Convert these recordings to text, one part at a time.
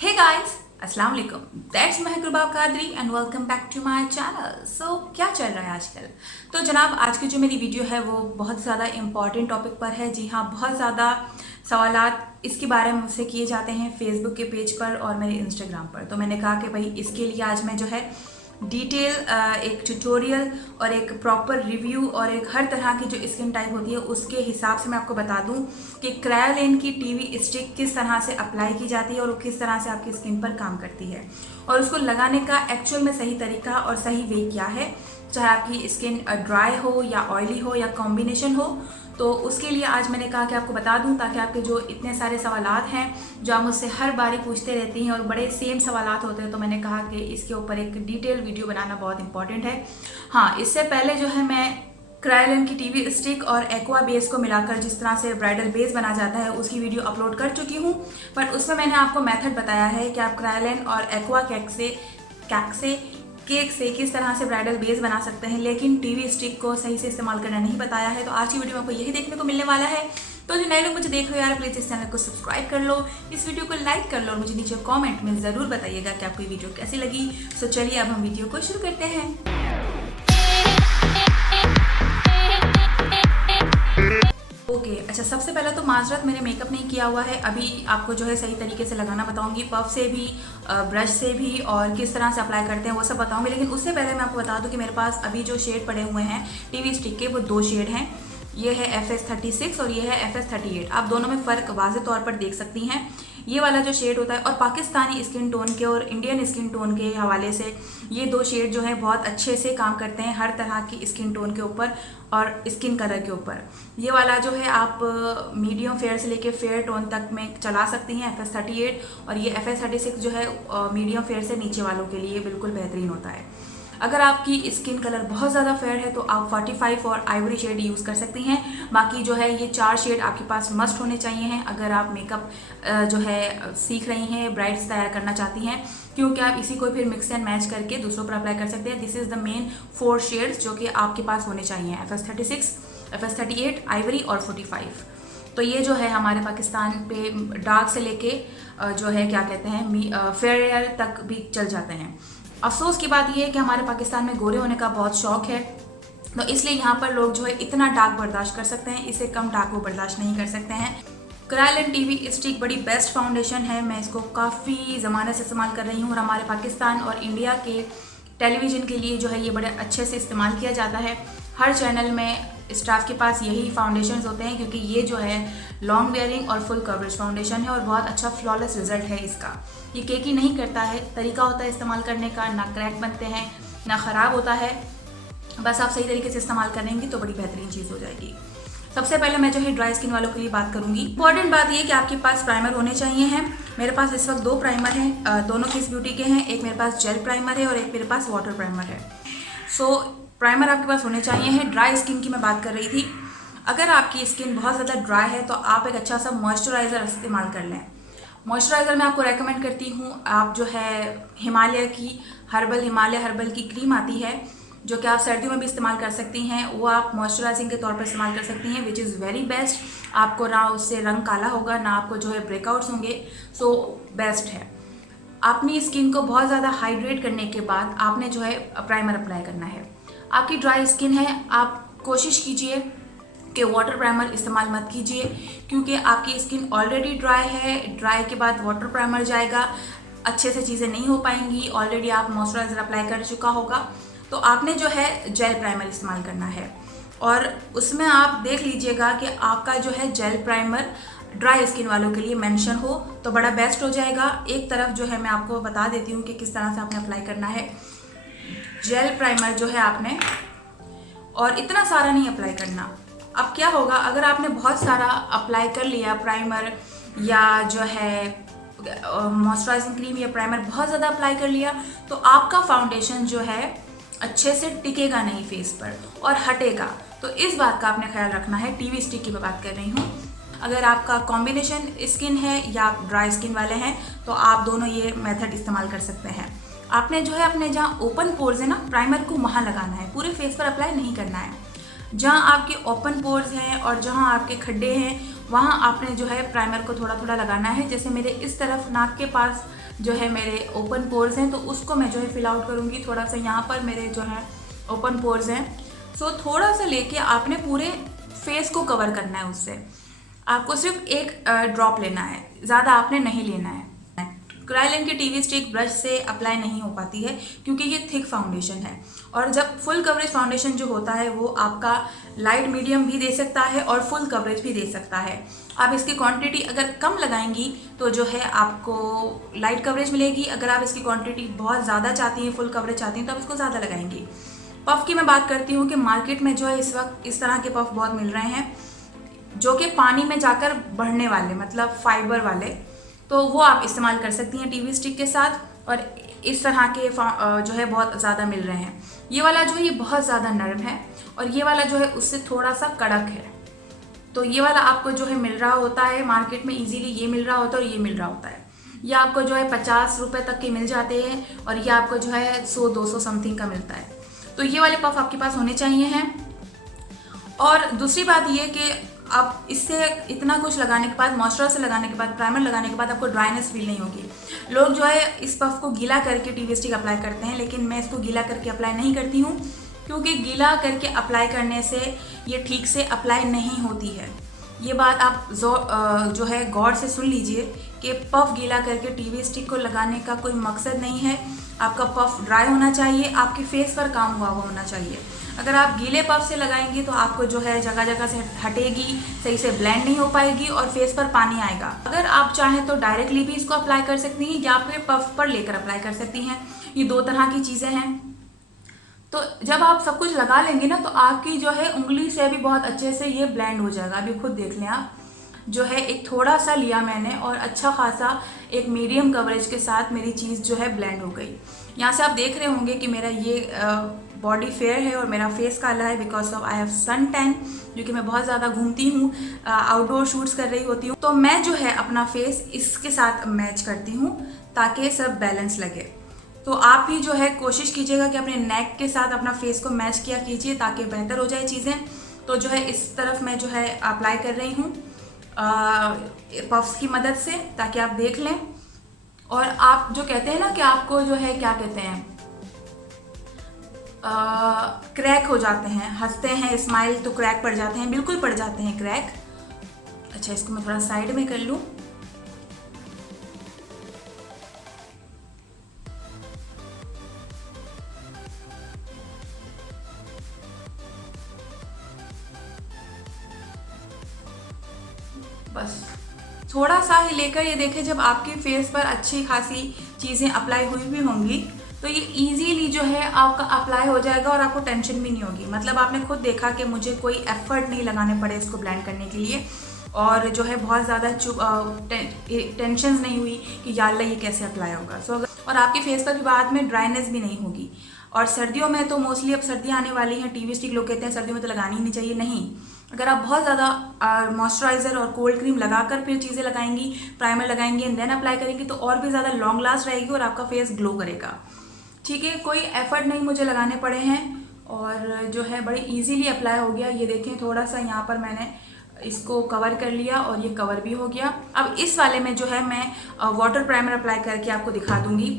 Hey guys, अस्सलाम वालेकुम। That's Mahkruba Qadri and welcome back to my channel. So क्या चल रहा है आजकल? तो जनाब, आज की जो मेरी वीडियो है वो बहुत ज़्यादा इम्पॉर्टेंट टॉपिक पर है। जी हाँ, बहुत ज़्यादा सवालात इसके बारे में मुझसे किए जाते हैं फेसबुक के पेज पर और मेरे इंस्टाग्राम पर। तो मैंने कहा कि भाई इसके लिए आज मैं जो है डिटेल एक ट्यूटोरियल और एक प्रॉपर रिव्यू और एक हर तरह की जो स्किन टाइप होती है उसके हिसाब से मैं आपको बता दूं कि क्रायोलेन की टीवी स्टिक किस तरह से अप्लाई की जाती है और वो किस तरह से आपकी स्किन पर काम करती है और उसको लगाने का एक्चुअल में सही तरीका और सही वे क्या है, चाहे आपकी स्किन ड्राई हो या ऑयली हो या कॉम्बिनेशन हो। तो उसके लिए आज मैंने कहा कि आपको बता दूं ताकि आपके जो इतने सारे सवालात हैं जो आप मुझसे हर बारी पूछते रहती हैं और बड़े सेम सवालात होते हैं, तो मैंने कहा कि इसके ऊपर एक डिटेल वीडियो बनाना बहुत इंपॉर्टेंट है। हाँ, इससे पहले जो है मैं क्रायोलेन की टीवी स्टिक और एक्वा बेस को मिलाकर जिस तरह से ब्राइडल बेस बना जाता है उसकी वीडियो अपलोड कर चुकी हूँ, पर उसमें मैंने आपको मेथड बताया है कि आप क्रायोलेन और एक्वा केक से किस तरह से ब्राइडल बेस बना सकते हैं, लेकिन टीवी स्टिक को सही से इस्तेमाल करना नहीं बताया है। तो आज की वीडियो में आपको यही देखने को मिलने वाला है। तो जो नए लोग मुझे देख रहे हो यार, प्लीज़ इस चैनल को सब्सक्राइब कर लो, इस वीडियो को लाइक कर लो और मुझे नीचे कमेंट में ज़रूर बताइएगा कि आपको ये वीडियो कैसी लगी। सो चलिए अब हम वीडियो को शुरू करते हैं। ओके, अच्छा, सबसे पहले तो माजरत, मैंने मेकअप नहीं किया हुआ है। अभी आपको जो है सही तरीके से लगाना बताऊंगी, पफ से भी ब्रश से भी और किस तरह से अप्लाई करते हैं वो सब बताऊंगी। लेकिन उससे पहले मैं आपको बता दूं कि मेरे पास अभी जो शेड पड़े हुए हैं टीवी स्टिक के, वो दो शेड हैं। ये है FS36 और ये है FS38। आप दोनों में फ़र्क वाज़े तौर पर देख सकती हैं। ये वाला जो शेड होता है और पाकिस्तानी स्किन टोन के और इंडियन स्किन टोन के हवाले से ये दो शेड जो है बहुत अच्छे से काम करते हैं हर तरह की स्किन टोन के ऊपर और स्किन कलर के ऊपर। ये वाला जो है आप मीडियम फेयर से लेके फेयर टोन तक में चला सकती हैं FS38, और ये FS36 जो है मीडियम फेयर से नीचे वालों के लिए बिल्कुल बेहतरीन होता है। अगर आपकी स्किन कलर बहुत ज़्यादा फेयर है तो आप 45 और आइवरी शेड यूज़ कर सकती हैं। बाकी जो है ये 4 शेड आपके पास मस्ट होने चाहिए हैं अगर आप मेकअप जो है सीख रही हैं, ब्राइड्स तैयार करना चाहती हैं, क्योंकि आप इसी को फिर मिक्स एंड मैच करके दूसरों पर अप्लाई कर सकते हैं। This is the main 4 shades जो कि आपके पास होने चाहिए, FS36, FS38, आइवरी और 45। तो ये जो है हमारे पाकिस्तान पे डार्क से लेके जो है क्या कहते हैं फेयर तक भी चल जाते हैं। अफसोस की बात यह है कि हमारे पाकिस्तान में गोरे होने का बहुत शौक है, तो इसलिए यहाँ पर लोग जो है इतना डार्क बर्दाश्त कर सकते हैं, इससे कम डार्क वो बर्दाश्त नहीं कर सकते हैं। क्रायोलेन टीवी स्टिक बड़ी बेस्ट फाउंडेशन है। मैं इसको काफ़ी ज़माने से इस्तेमाल कर रही हूँ और हमारे पाकिस्तान और इंडिया के टेलीविज़न के लिए जो है ये बड़े अच्छे से इस्तेमाल किया जाता है। हर चैनल में स्टाफ के पास यही फाउंडेशंस होते हैं, क्योंकि ये जो है लॉन्ग वेयरिंग और फुल कवरेज फाउंडेशन है और बहुत अच्छा फ्लॉलेस रिजल्ट है इसका। ये केकी नहीं करता है, तरीका होता है इस्तेमाल करने का, ना क्रैक बनते हैं ना ख़राब होता है। बस आप सही तरीके से इस्तेमाल करेंगी तो बड़ी बेहतरीन चीज़ हो जाएगी। सबसे पहले मैं जो है ड्राई स्किन वालों के लिए बात करूंगी। इंपॉर्टेंट बात ये कि आपके पास प्राइमर होने चाहिए हैं। मेरे पास इस वक्त 2 प्राइमर हैं, दोनों किस ब्यूटी के हैं। एक मेरे पास जेल प्राइमर है और एक मेरे पास वाटर प्राइमर है। सो प्राइमर आपके पास होने चाहिए हैं। ड्राई स्किन की मैं बात कर रही थी। अगर आपकी स्किन बहुत ज़्यादा ड्राई है तो आप एक अच्छा सा मॉइस्चराइज़र इस्तेमाल कर लें। मॉइस्चराइज़र मैं आपको रेकमेंड करती हूँ, आप जो है हिमालय हर्बल की क्रीम आती है जो कि आप सर्दियों में भी इस्तेमाल कर सकती हैं। वो आप मॉइस्चराइजिंग के तौर पर इस्तेमाल कर सकती हैं, विच इज़ वेरी बेस्ट। आपको ना उससे रंग काला होगा ना आपको जो है ब्रेकआउट्स होंगे, सो बेस्ट है। अपनी स्किन को बहुत ज़्यादा हाइड्रेट करने के बाद आपने जो है प्राइमर अप्लाई करना है। आपकी ड्राई स्किन है, आप कोशिश कीजिए कि वाटर प्राइमर इस्तेमाल मत कीजिए, क्योंकि आपकी स्किन ऑलरेडी ड्राई है। ड्राई के बाद वाटर प्राइमर जाएगा, अच्छे से चीज़ें नहीं हो पाएंगी। ऑलरेडी आप मॉइस्चराइज़र अप्लाई कर चुका होगा, तो आपने जो है जेल प्राइमर इस्तेमाल करना है और उसमें आप देख लीजिएगा कि आपका जो है जेल प्राइमर ड्राई स्किन वालों के लिए मेंशन हो तो बड़ा बेस्ट हो जाएगा। एक तरफ जो है मैं आपको बता देती हूँ कि किस तरह से आपने अप्लाई करना है। जेल प्राइमर जो है आपने, और इतना सारा नहीं अप्लाई करना। अब क्या होगा, अगर आपने बहुत सारा अप्लाई कर लिया प्राइमर या जो है मॉइस्चराइजिंग क्रीम या प्राइमर बहुत ज़्यादा अप्लाई कर लिया, तो आपका फाउंडेशन जो है अच्छे से टिकेगा नहीं फेस पर और हटेगा। तो इस बात का आपने ख्याल रखना है। टीवी स्टिक की मैं बात कर रही हूँ। अगर आपका कॉम्बिनेशन स्किन है या आप ड्राई स्किन वाले हैं तो आप दोनों ये मेथड इस्तेमाल कर सकते हैं। आपने जो है अपने जहाँ ओपन पोर्स है ना, प्राइमर को वहाँ लगाना है, पूरे फेस पर अप्लाई नहीं करना है। जहाँ आपके ओपन पोर्स हैं और जहाँ आपके खड्डे हैं वहाँ आपने जो है प्राइमर को थोड़ा थोड़ा लगाना है। जैसे मेरे इस तरफ नाक के पास जो है मेरे ओपन पोर्स हैं, तो उसको मैं जो है फिल आउट करूँगी। थोड़ा सा यहाँ पर मेरे जो है ओपन पोर्स हैं, सो थोड़ा सा लेके आपने पूरे फेस को कवर करना है उससे। आपको सिर्फ एक ड्रॉप लेना है, ज़्यादा आपने नहीं लेना है। क्रायोलिन की टीवी स्टिक ब्रश से अप्लाई नहीं हो पाती है क्योंकि ये थिक फाउंडेशन है, और जब फुल कवरेज फाउंडेशन जो होता है वो आपका लाइट मीडियम भी दे सकता है और फुल कवरेज भी दे सकता है। आप इसकी क्वांटिटी अगर कम लगाएंगी तो जो है आपको लाइट कवरेज मिलेगी। अगर आप इसकी क्वांटिटी बहुत ज़्यादा चाहती हैं, फुल कवरेज चाहती हैं, तो आप इसको ज़्यादा लगाएंगी। पफ़ की मैं बात करती हूँ कि मार्केट में जो है इस वक्त इस तरह के पफ़ बहुत मिल रहे हैं जो कि पानी में जाकर बढ़ने वाले, मतलब फाइबर वाले, तो वो आप इस्तेमाल कर सकती हैं टीवी स्टिक के साथ। और इस तरह के जो है बहुत ज़्यादा मिल रहे हैं। ये वाला जो है ये बहुत ज़्यादा नरम है और ये वाला जो है उससे थोड़ा सा कड़क है। तो ये वाला आपको जो है मिल रहा होता है मार्केट में इजीली, ये मिल रहा होता है और ये मिल रहा होता है। ये आपको जो है 50 रुपये तक के मिल जाते हैं और ये आपको जो है 100-200 समथिंग का मिलता है। तो ये वाले पफ आपके पास होने चाहिए हैं। और दूसरी बात ये कि आप इससे इतना कुछ लगाने के बाद, मॉइस्चराइजर लगाने के बाद, प्राइमर लगाने के बाद आपको ड्राइनेस फील नहीं होगी। लोग जो है इस पफ को गीला करके टीवी स्टिक अप्लाई करते हैं, लेकिन मैं इसको गीला करके अप्लाई नहीं करती हूँ क्योंकि गीला करके अप्लाई करने से ये ठीक से अप्लाई नहीं होती है। ये बात आप जो है गौर से सुन लीजिए कि पफ गीला करके टीवी स्टिक को लगाने का कोई मकसद नहीं है। आपका पफ ड्राई होना चाहिए, आपके फेस पर काम हुआ होना चाहिए। अगर आप गीले पफ से लगाएंगी तो आपको जो है जगह जगह से हटेगी, सही से ब्लेंड नहीं हो पाएगी और फेस पर पानी आएगा। अगर आप चाहें तो डायरेक्टली भी इसको अप्लाई कर सकती हैं या फिर पफ पर लेकर अप्लाई कर सकती हैं। ये दो तरह की चीज़ें हैं। तो जब आप सब कुछ लगा लेंगे ना तो आपकी जो है उंगली से भी बहुत अच्छे से ये ब्लेंड हो जाएगा। अभी खुद देख लें आप, जो है एक थोड़ा सा लिया मैंने और अच्छा खासा एक मीडियम कवरेज के साथ मेरी चीज़ जो है ब्लेंड हो गई। यहाँ से आप देख रहे होंगे कि मेरा ये बॉडी फेयर है और मेरा फेस काला है because of I have sun tan, जो कि मैं बहुत ज़्यादा घूमती हूँ, आउटडोर शूट्स कर रही होती हूँ। तो मैं जो है अपना फेस इसके साथ मैच करती हूँ ताकि सब बैलेंस लगे। तो आप भी जो है कोशिश कीजिएगा कि अपने नेक के साथ अपना फेस को मैच किया कीजिए ताकि बेहतर हो जाए चीज़ें। तो जो है इस तरफ मैं जो है अप्लाई कर रही हूँ पफ्स की मदद से, ताकि आप देख लें। और आप जो कहते हैं ना कि आपको जो है क्या कहते हैं क्रैक हो जाते हैं, हंसते हैं स्माइल तो क्रैक पड़ जाते हैं, बिल्कुल पड़ जाते हैं क्रैक। अच्छा, इसको मैं थोड़ा साइड में कर लूँ। बस थोड़ा सा ही लेकर ये देखें, जब आपके फेस पर अच्छी खासी चीज़ें अप्लाई हुई भी होंगी तो ये इजीली जो है आपका अप्लाई हो जाएगा और आपको टेंशन भी नहीं होगी। मतलब आपने खुद देखा कि मुझे कोई एफर्ट नहीं लगाने पड़े इसको ब्लेंड करने के लिए, और जो है बहुत ज़्यादा टेंशन नहीं हुई कि यार ये कैसे अप्लाई होगा। सो और आपके फेस पर भी बाद में ड्राइनेस भी नहीं होगी। और सर्दियों में तो मोस्टली अब सर्दियाँ आने वाली हैं, टीवी स्टिक लोग कहते हैं सर्दियों में तो लगानी ही नहीं चाहिए। नहीं, अगर आप बहुत ज़्यादा मॉइस्चराइज़र और कोल्ड क्रीम लगाकर फिर चीज़ें लगाएंगी, प्राइमर लगाएंगी एंड देन अप्लाई करेंगी तो और भी ज़्यादा लॉन्ग लास्ट रहेगी और आपका फेस ग्लो करेगा। ठीक है, कोई एफर्ट नहीं मुझे लगाने पड़े हैं और जो है बड़ी इजीली अप्लाई हो गया। ये देखें, थोड़ा सा यहाँ पर मैंने इसको कवर कर लिया और ये कवर भी हो गया। अब इस वाले में जो है मैं वाटर प्राइमर अप्लाई करके आपको दिखा दूंगी।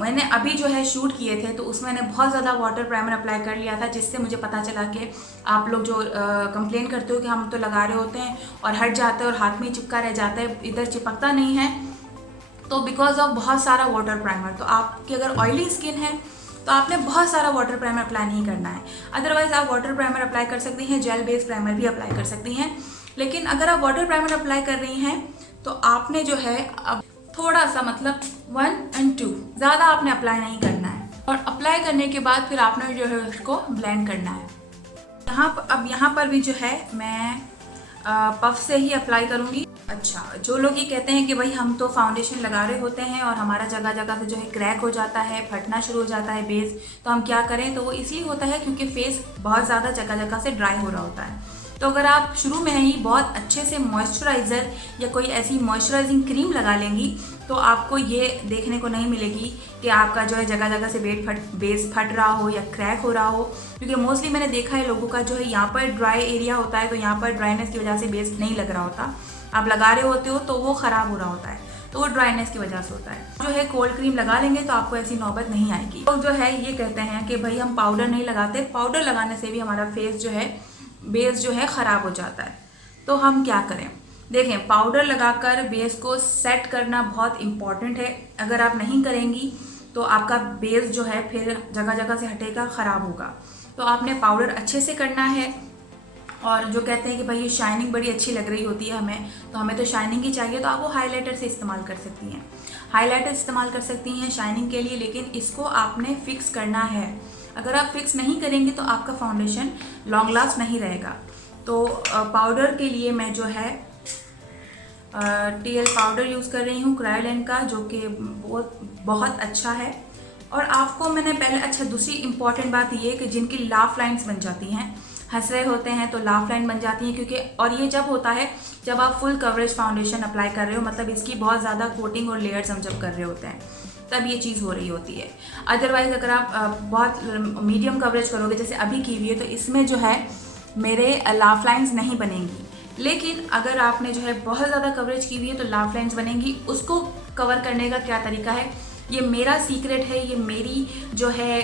मैंने अभी जो है शूट किए थे तो उसमें मैंने बहुत ज़्यादा वाटर प्राइमर अप्लाई कर लिया था, जिससे मुझे पता चला कि आप लोग जो कंप्लेन करते हो कि हम तो लगा रहे होते हैं और हट जाता है और हाथ में ही चिपका रह जाता है, इधर चिपकता नहीं है, तो बिकॉज ऑफ बहुत सारा वाटर प्राइमर। तो आपकी अगर ऑयली स्किन है तो आपने बहुत सारा वाटर प्राइमर अप्लाई नहीं करना है। अदरवाइज आप वाटर प्राइमर अप्लाई कर सकती हैं, जेल बेस्ड प्राइमर भी अप्लाई कर सकती हैं। लेकिन अगर आप वाटर प्राइमर अप्लाई कर रही हैं तो आपने जो है अब थोड़ा सा, मतलब 1 और 2, ज़्यादा आपने अप्लाई नहीं करना है। और अप्लाई करने के बाद फिर आपने जो है उसको ब्लेंड करना है। अब यहाँ पर भी जो है मैं पफ से ही अप्लाई करूँगी। अच्छा, जो लोग ये कहते हैं कि भाई हम तो फाउंडेशन लगा रहे होते हैं और हमारा जगह जगह से जो है क्रैक हो जाता है, फटना शुरू हो जाता है बेस, तो हम क्या करें, तो वो इसलिए होता है क्योंकि फेस बहुत ज़्यादा जगह जगह से ड्राई हो रहा होता है। तो अगर आप शुरू में ही बहुत अच्छे से मॉइस्चराइज़र या कोई ऐसी मॉइस्चराइजिंग क्रीम लगा लेंगी तो आपको ये देखने को नहीं मिलेगी कि आपका जो है जगह जगह से बेस फट रहा हो या क्रैक हो रहा हो। क्योंकि मोस्टली मैंने देखा है लोगों का जो है यहाँ पर ड्राई एरिया होता है तो यहाँ पर ड्राइनेस की वजह से बेस नहीं लग रहा होता, आप लगा रहे होते हो तो वो ख़राब हो रहा होता है। तो वो ड्राइनेस की वजह से होता है। जो है कोल्ड क्रीम लगा लेंगे तो आपको ऐसी नौबत नहीं आएगी। लोग जो है ये कहते हैं कि भाई हम पाउडर नहीं लगाते, पाउडर लगाने से भी हमारा फेस जो है बेस जो है ख़राब हो जाता है। तो हम क्या करें? देखें, पाउडर लगाकर बेस को सेट करना बहुत इम्पॉर्टेंट है। अगर आप नहीं करेंगी तो आपका बेस जो है फिर जगह जगह से हटेगा, ख़राब होगा। तो आपने पाउडर अच्छे से करना है। और जो कहते हैं कि भाई ये शाइनिंग बड़ी अच्छी लग रही होती है हमें, तो हमें तो शाइनिंग ही चाहिए, तो आप वो हाइलाइटर से इस्तेमाल कर सकती हैं। हाइलाइटर इस्तेमाल कर सकती हैं शाइनिंग के लिए, लेकिन इसको आपने फिक्स करना है। अगर आप फिक्स नहीं करेंगे तो आपका फाउंडेशन लॉन्ग लास्ट नहीं रहेगा। तो पाउडर के लिए मैं जो है TL पाउडर यूज़ कर रही हूँ क्रायोलेन का, जो कि बहुत अच्छा है। और आपको मैंने पहले, अच्छा दूसरी इम्पॉर्टेंट बात ये कि जिनकी लाफ लाइन्स बन जाती हैं, हंस रहे होते हैं तो लाफ लाइन बन जाती है, क्योंकि और ये जब होता है जब आप फुल कवरेज फाउंडेशन अप्लाई कर रहे हो, मतलब इसकी बहुत ज़्यादा कोटिंग और लेयर्स हम जब कर रहे होते हैं तब ये चीज़ हो रही होती है। अदरवाइज़ अगर आप बहुत मीडियम कवरेज करोगे जैसे अभी की हुई है, तो इसमें जो है मेरे लाफ लाइन्स नहीं बनेंगी। लेकिन अगर आपने जो है बहुत ज़्यादा कवरेज की हुई है तो लाफ लाइन्स बनेंगी। उसको कवर करने का क्या तरीका है, ये मेरा सीक्रेट है, ये मेरी जो है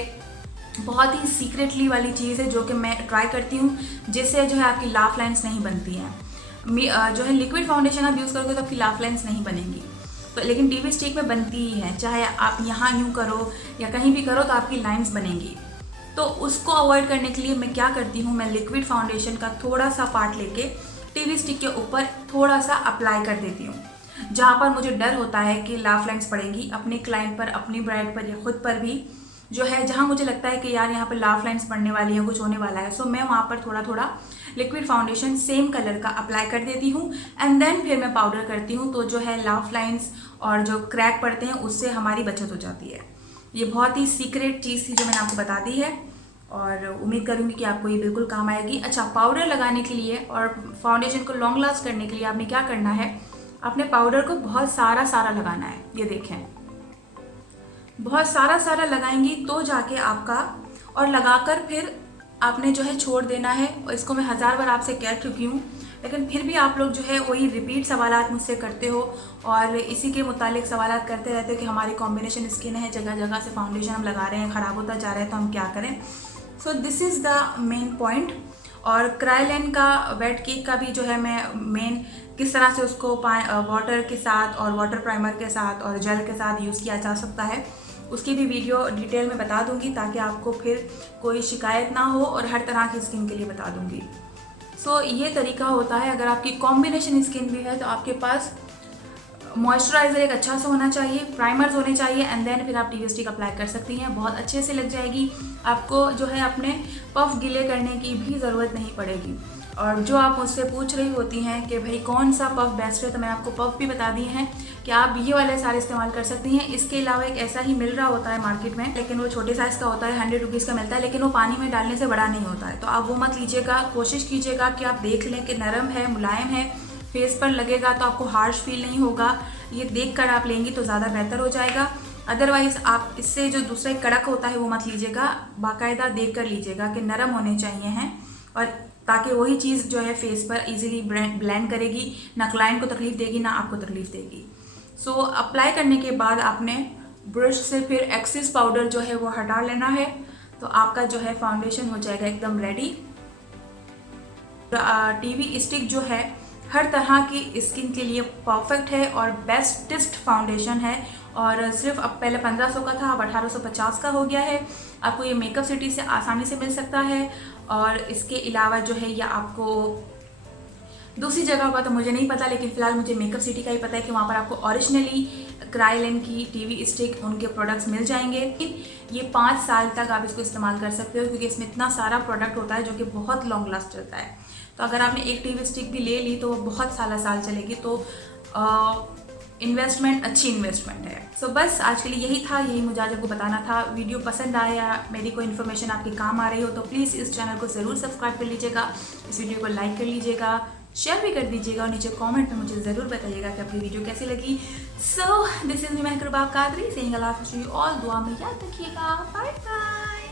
बहुत ही सीक्रेटली वाली चीज़ है जो कि मैं ट्राई करती हूँ, जिससे जो है आपकी लाफ लाइन्स नहीं बनती हैं। जो है लिक्विड फाउंडेशन आप यूज़ करोगे तो आपकी लाफ लाइन्स नहीं बनेंगी, तो लेकिन TV स्टिक में बनती ही है। चाहे आप यहाँ यूँ करो या कहीं भी करो तो आपकी लाइन्स बनेंगी। तो उसको अवॉइड करने के लिए मैं क्या करती हूँ, मैं लिक्विड फाउंडेशन का थोड़ा सा पार्ट लेके TV स्टिक के ऊपर थोड़ा सा अप्लाई कर देती हूँ। जहाँ पर मुझे डर होता है कि लाफ लाइन्स पड़ेंगी, अपने क्लाइंट पर, अपनी ब्राइड पर या खुद पर भी जो है, जहाँ मुझे लगता है कि यार यहाँ पर लाफ लाइन्स पड़ने वाली है, कुछ होने वाला है, सो मैं वहाँ पर थोड़ा थोड़ा लिक्विड फाउंडेशन सेम कलर का अप्लाई कर देती हूँ एंड देन फिर मैं पाउडर करती हूँ। तो जो है लाफ लाइन्स और जो क्रैक पड़ते हैं उससे हमारी बचत हो जाती है। ये बहुत ही सीक्रेट चीज़ थी जो मैंने आपको बता दी है और उम्मीद करूँगी कि आपको ये बिल्कुल काम आएगी। अच्छा, पाउडर लगाने के लिए और फाउंडेशन को लॉन्ग लास्ट करने के लिए आपने क्या करना है, अपने पाउडर को बहुत सारा लगाना है। ये देखें, बहुत सारा लगाएंगी तो जाके आपका, और लगाकर फिर आपने जो है छोड़ देना है। और इसको मैं 1000 बार आपसे कह चुकी हूँ, लेकिन फिर भी आप लोग जो है वही रिपीट सवालात मुझसे करते हो और इसी के मुतालिक सवालात करते रहते हो कि हमारी कॉम्बिनेशन स्किन है, जगह जगह से फाउंडेशन हम लगा रहे हैं, ख़राब होता जा रहा है, तो हम क्या करें। So this is the main point. और क्रायोलेन का वेट केक का भी जो है मैं मेन किस तरह से उसको वाटर के साथ और वाटर प्राइमर के साथ और जेल के साथ यूज़ किया जा सकता है, उसकी भी वीडियो डिटेल में बता दूंगी ताकि आपको फिर कोई शिकायत ना हो, और हर तरह की स्किन के लिए बता दूंगी। सो ये तरीका होता है। अगर आपकी कॉम्बिनेशन स्किन भी है तो आपके पास मॉइस्चराइज़र एक अच्छा सा होना चाहिए, प्राइमर्स होने चाहिए एंड देन फिर आप TV स्टिक अप्लाई कर सकती हैं, बहुत अच्छे से लग जाएगी। आपको जो है अपने पफ गीले करने की भी ज़रूरत नहीं पड़ेगी। और जो आप मुझसे पूछ रही होती हैं कि भाई कौन सा पफ बेस्ट है, तो मैंने आपको पफ भी बता दिए हैं कि आप ये वाले सारे इस्तेमाल कर सकती हैं। इसके अलावा एक ऐसा ही मिल रहा होता है मार्केट में, लेकिन वो छोटे साइज़ का होता है, 100 रुपीज़ का मिलता है, लेकिन वो पानी में डालने से बड़ा नहीं होता है। तो आप वो मत लीजिएगा, कोशिश कीजिएगा कि आप देख लें कि नरम है, मुलायम है, फेस पर लगेगा तो आपको हार्श फील नहीं होगा। ये देख कर आप लेंगी तो ज़्यादा बेहतर हो जाएगा। अदरवाइज़ आप इससे जो दूसरा कड़क होता है वो मत लीजिएगा, बाकायदा देख कर लीजिएगा कि नरम होने चाहिए हैं, और ताकि वही चीज़ जो है फेस पर इजीली ब्लेंड करेगी, ना क्लाइंट को तकलीफ़ देगी ना आपको तकलीफ़ देगी। सो अप्लाई करने के बाद आपने ब्रश से फिर एक्सेस पाउडर जो है वो हटा लेना है, तो आपका जो है फाउंडेशन हो जाएगा एकदम रेडी। TV स्टिक जो है हर तरह की स्किन के लिए परफेक्ट है और बेस्टेस्ट फाउंडेशन है, और सिर्फ अब पहले 1500 का था, अब 1850 का हो गया है। आपको ये मेकअप सिटी से आसानी से मिल सकता है। और इसके अलावा जो है ये आपको दूसरी जगह का तो मुझे नहीं पता, लेकिन फ़िलहाल मुझे मेकअप सिटी का ही पता है कि वहाँ पर आपको ओरिजिनली क्रायोलेन की TV स्टिक उनके प्रोडक्ट्स मिल जाएंगे। ये 5 साल तक आप इसको इस्तेमाल कर सकते हो, क्योंकि इसमें इतना सारा प्रोडक्ट होता है जो कि बहुत लॉन्ग लास्ट चलता है। तो अगर आपने एक TV स्टिक भी ले ली तो वो बहुत साल चलेगी। तो इन्वेस्टमेंट अच्छी इन्वेस्टमेंट है। सो बस आज के लिए यही था, यही मुझे आज आपको बताना था। वीडियो पसंद आया, मेरी कोई इन्फॉर्मेशन आपके काम आ रही हो तो प्लीज़ इस चैनल को ज़रूर सब्सक्राइब कर लीजिएगा, इस वीडियो को लाइक कर लीजिएगा, शेयर भी कर दीजिएगा, और नीचे कमेंट में मुझे ज़रूर बताइएगा कि आपकी वीडियो कैसी लगी। So this is me Mahak Rubab Qadri saying अल्लाह हाफ़िज़ टू यू ऑल। दुआ में याद रखिएगा। Bye bye.